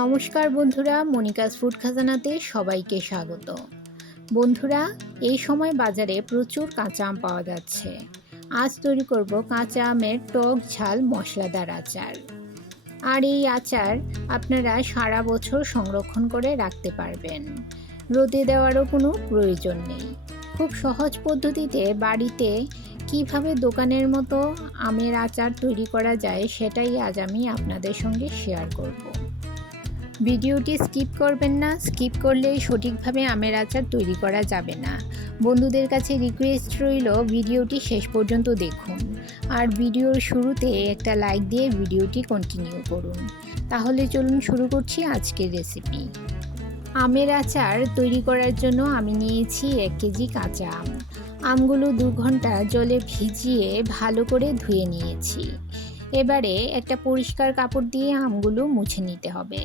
নমস্কার বন্ধুরা, Monica's food খাজানাতে সবাইকে স্বাগত। বন্ধুরা, এই সময় বাজারে প্রচুর কাঁচা আম পাওয়া যাচ্ছে। আজ তৈরি করব কাঁচা আমের টক ঝাল মশলাদার আচার। আর এই আচার আপনারা সারা বছর সংরক্ষণ করে রাখতে পারবেন। রোদে দেওয়ারও কোনো প্রয়োজন নেই। খুব সহজ পদ্ধতিতে বাড়িতে কিভাবে দোকানের মতো আমের আচার তৈরি করা যায় সেটাই আজ আমি আপনাদের সঙ্গে শেয়ার করব। ভিডিওটি স্কিপ করবেন না, স্কিপ করলেই সঠিকভাবে আমের আচার তৈরি করা যাবে না। বন্ধুদের কাছে রিকোয়েস্ট রইল ভিডিওটি শেষ পর্যন্ত দেখুন, আর ভিডিওর শুরুতে একটা লাইক দিয়ে ভিডিওটি কন্টিনিউ করুন। তাহলে চলুন শুরু করছি আজকের রেসিপি। আমের আচার তৈরি করার জন্য আমি নিয়েছি 1 কেজি কাঁচা আম। আমগুলো 2 ঘন্টা জলে ভিজিয়ে ভালো করে ধুয়ে নিয়েছি। এবারে একটা পরিষ্কার কাপড় দিয়ে আমগুলো মুছে নিতে হবে।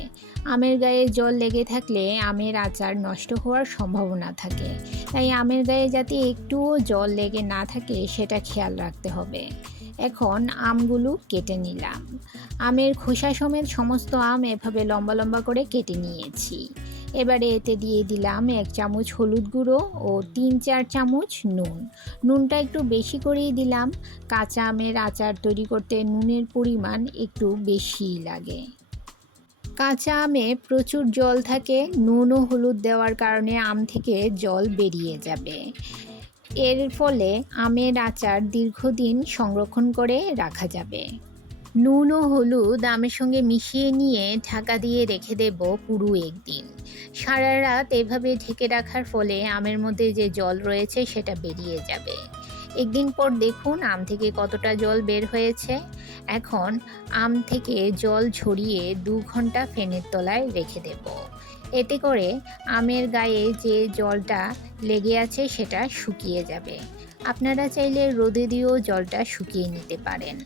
আমের গায়ে জল লেগে থাকলে আমের আচার নষ্ট হওয়ার সম্ভাবনা থাকে, তাই আমের গায়ে যাতে একটুও জল লেগে না থাকে সেটা খেয়াল রাখতে হবে। এখন আমগুলো কেটে নিলাম। আমের খোসা সমেত সমস্ত আম এভাবে লম্বা লম্বা করে কেটে নিয়েছি। এবারে এতে দিয়ে দিলাম 1 চামচ হলুদ গুঁড়ো ও 3-4 চামচ নুন। নুনটা একটু বেশি করেই দিলাম। কাঁচা আমের আচার তৈরি করতে নুনের পরিমাণ একটু বেশিই লাগে। কাঁচা আমে প্রচুর জল থাকে, নুন ও হলুদ দেওয়ার কারণে আম থেকে জল বেরিয়ে যাবে। এর ফলে আমের আচার দীর্ঘদিন সংরক্ষণ করে রাখা যাবে। নুন ও হলুদ আমের সঙ্গে মিশিয়ে নিয়ে ঢাকা দিয়ে রেখে দেব পুরো 1 দিন। সারা রাত এভাবে ঢেকে রাখার ফলে আমের মধ্যে যে জল রয়েছে সেটা বেরিয়ে যাবে। 1 দিন পর দেখুন আম থেকে কতটা জল বের হয়েছে। এখন আম থেকে জল ঝরিয়ে 2 ঘন্টা ফ্যানের তলায় রেখে দেব। এতে করে আমের গায়ে যে জলটা লেগে আছে সেটা শুকিয়ে যাবে। আপনারা চাইলে রোদে দিয়েও জলটা শুকিয়ে নিতে পারেন।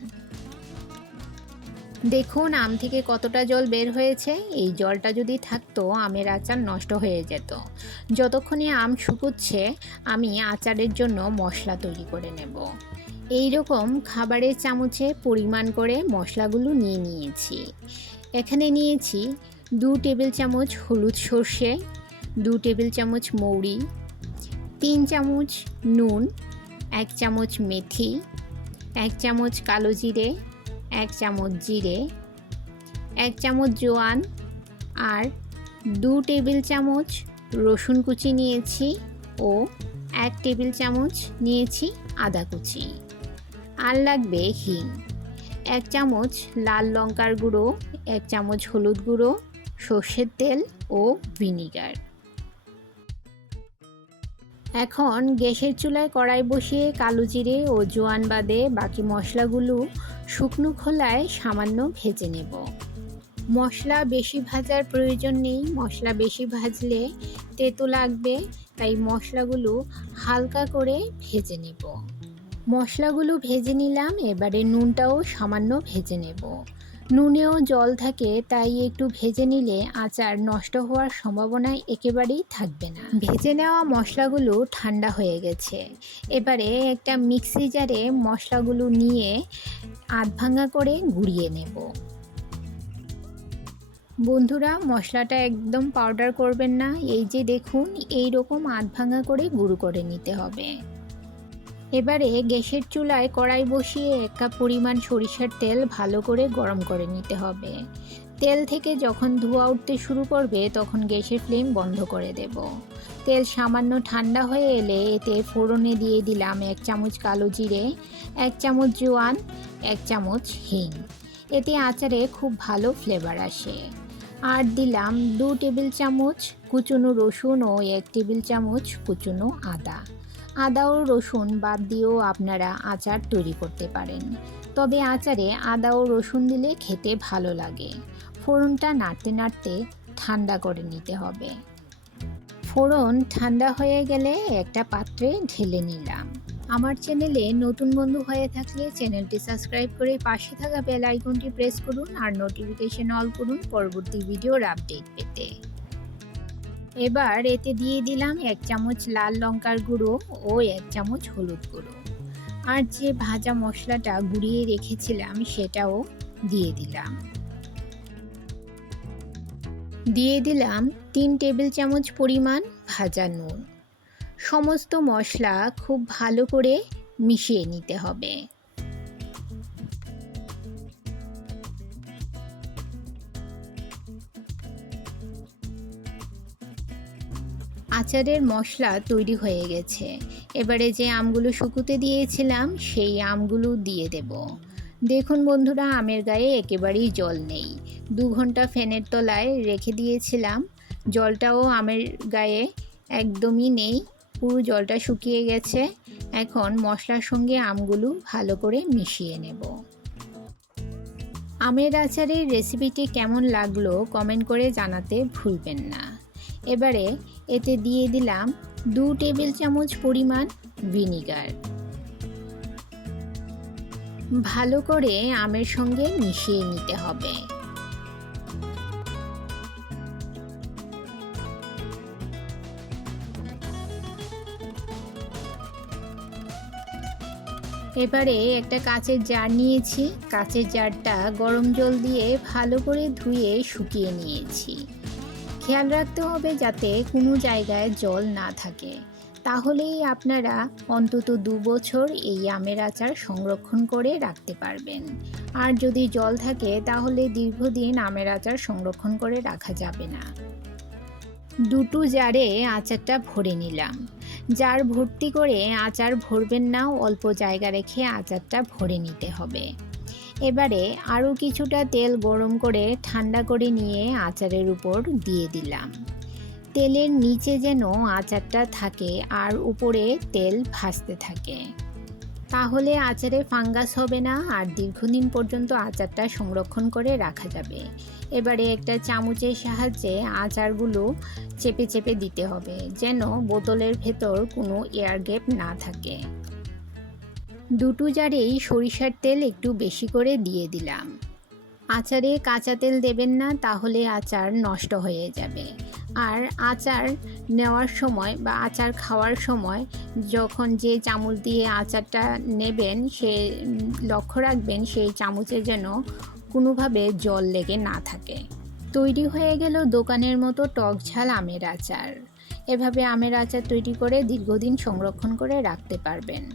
দেখুন আম থেকে কতটা জল বের হয়েছে। এই জলটা যদি থাকতো আমের আচার নষ্ট হয়ে যেত। যতক্ষণে আম শুকোচ্ছে আমি আচারের জন্য মশলা তৈরি করে নেব। এই রকম খাবারের চামচে পরিমাণ করে মশলাগুলো নিয়ে নিয়েছি। এখানে নিয়েছি 2 টেবিল চামচ হলুদ সর্ষে, 2 টেবিল চামচ মৌরি, 3 চামচ নুন, 1 চামচ মেথি, 1 চামচ কালো জিরে, 1 চামচ জিরে, 1 চামচ জোয়ান আর 2 টেবিল চামচ রসুন কুচি নিয়েছি ও 1 টেবিল চামচ নিয়েছি আদা কুচি। আর লাগবে হিং, 1 চামচ লাল লঙ্কার গুঁড়ো, 1 চামচ হলুদ গুঁড়ো, সর্ষের তেল ও ভিনিগার। এখন গ্যাসের চুলায় কড়াই বসিয়ে কালো জিরে ও জোয়ান বাদে বাকি মশলাগুলো শুকনো খোলায় সামান্য ভেজে নেব। মশলা বেশি ভাজার প্রয়োজন নেই, মশলা বেশি ভাজলে তেতো লাগবে, তাই মশলাগুলো হালকা করে ভেজে নেব। মশলাগুলো ভেজে নিলাম, এবারে নুনটাও সামান্য ভেজে নেব। নুনেও জল থাকে, তাই একটু ভেজে নিলে আচার নষ্ট হওয়ার সম্ভাবনা একেবারেই থাকবে না। ভেজে নেওয়া মশলাগুলো ঠান্ডা হয়ে গেছে। এবারে একটা মিক্সি জারে মশলাগুলো নিয়ে আধ ভাঙা করে গুঁড়িয়ে নেব। বন্ধুরা, মশলাটা একদম পাউডার করবেন না, এই যে দেখুন এই রকম আধ ভাঙা করে গুঁড়ো করে নিতে হবে। এবারে গ্যাসের চুলায় কড়াই বসিয়ে 1 কাপ পরিমাণ সরিষার তেল ভালো করে গরম করে নিতে হবে। তেল থেকে যখন ধোঁয়া উঠতে শুরু করবে তখন গ্যাসের ফ্লেম বন্ধ করে দেব। তেল সামান্য ঠান্ডা হয়ে এলে এতে ফোড়নে দিয়ে দিলাম 1 চামচ কালো জিরে, 1 চামচ জোয়ান, 1 চামচ হিং। এতে আচারে খুব ভালো ফ্লেভার আসে। আর দিলাম 2 টেবিল চামচ কুচনো রসুন ও 1 টেবিল চামচ কুচনো আদা। আদা ও রসুন বাদ দিয়েও আপনারা আচার তৈরি করতে পারেন, তবে আচারে আদা ও রসুন দিলে খেতে ভালো লাগে। ফোড়নটা নাড়তে নাড়তে ঠান্ডা করে নিতে হবে। ফোড়ন ঠান্ডা হয়ে গেলে একটা পাত্রে ঢেলে নিলাম। আমার চ্যানেলে নতুন বন্ধু হয়ে থাকলে চ্যানেলটি সাবস্ক্রাইব করে পাশে থাকা বেল আইকনটি প্রেস করুন আর নোটিফিকেশন অল করুন পরবর্তী ভিডিওর আপডেট পেতে। এবার এতে দিয়ে দিলাম 1 চামচ লাল লঙ্কার গুঁড়ো ও 1 চামচ হলুদ গুঁড়ো, আর যে ভাজা মশলাটা গুঁড়িয়ে রেখেছিলাম সেটাও দিয়ে দিলাম। দিয়ে দিলাম 3 টেবিল চামচ পরিমাণ ভাজা নুন। সমস্ত মশলা খুব ভালো করে মিশিয়ে নিতে হবে। আচারের মশলা তৈরি হয়ে গেছে। এবারে যে আমগুলো শুকোতে দিয়েছিলাম সেই আমগুলো দিয়ে দেব। দেখুন বন্ধুরা, আমের গায়ে একেবারেই জল নেই। 2 ঘন্টা ফ্যানের তলায় রেখে দিয়েছিলাম, জলটাও আমের গায়ে একদমই নেই, পুরো জলটা শুকিয়ে গেছে। এখন মশলার সঙ্গে আমগুলো ভালো করে মিশিয়ে নেব। আমের আচারের রেসিপিটি কেমন লাগলো কমেন্ট করে জানাতে ভুলবেন না। এবারে এতে দিয়ে দিলাম 2 টেবিল চামচ পরিমাণ ভিনিগার। ভালো করে আমের সঙ্গে মিশিয়ে নিতে হবে। এবারে একটা কাচের জার নিয়েছি। কাচের জারটা গরম জল দিয়ে ভালো করে ধুয়ে শুকিয়ে নিয়েছি। খেয়াল রাখতে হবে যাতে কোনো জায়গায় জল না থাকে, তাহলেই আপনারা অন্তত 2 বছর এই আমের আচার সংরক্ষণ করে রাখতে পারবেন। আর যদি জল থাকে তাহলে দীর্ঘদিন আমের আচার সংরক্ষণ করে রাখা যাবে না। দুটো জারে আচারটা ভরে নিলাম। জার ভর্তি করে আচার ভরবেন না, অল্প জায়গা রেখে আচারটা ভরে নিতে হবে। এবারে আরও কিছুটা তেল গরম করে ঠান্ডা করে নিয়ে আচারের উপর দিয়ে দিলাম। তেলের নিচে যেন আচারটা থাকে আর উপরে তেল ভাসতে থাকে, তাহলে আচারে ফাঙ্গাস হবে না আর দীর্ঘদিন পর্যন্ত আচারটা সংরক্ষণ করে রাখা যাবে। এবারে একটা চামচের সাহায্যে আচারগুলো চেপে চেপে দিতে হবে, যেন বোতলের ভেতর কোনো এয়ার গ্যাপ না থাকে। দুটো জারেই সরিষার তেল একটু বেশি করে দিয়ে দিলাম। আচারে কাঁচা তেল দেবেন না, তাহলে আচার নষ্ট হয়ে যাবে। আর আচার নেওয়ার সময় বা আচার খাওয়ার সময় যখন যে চামচ দিয়ে আচারটা নেবেন সে লক্ষ্য রাখবেন সেই চামচে যেন কোনোভাবে জল লেগে না থাকে। তৈরি হয়ে গেল দোকানের মতো টক ঝাল আমের আচার। এভাবে আমের আচার তৈরি করে দীর্ঘদিন সংরক্ষণ করে রাখতে পারবেন।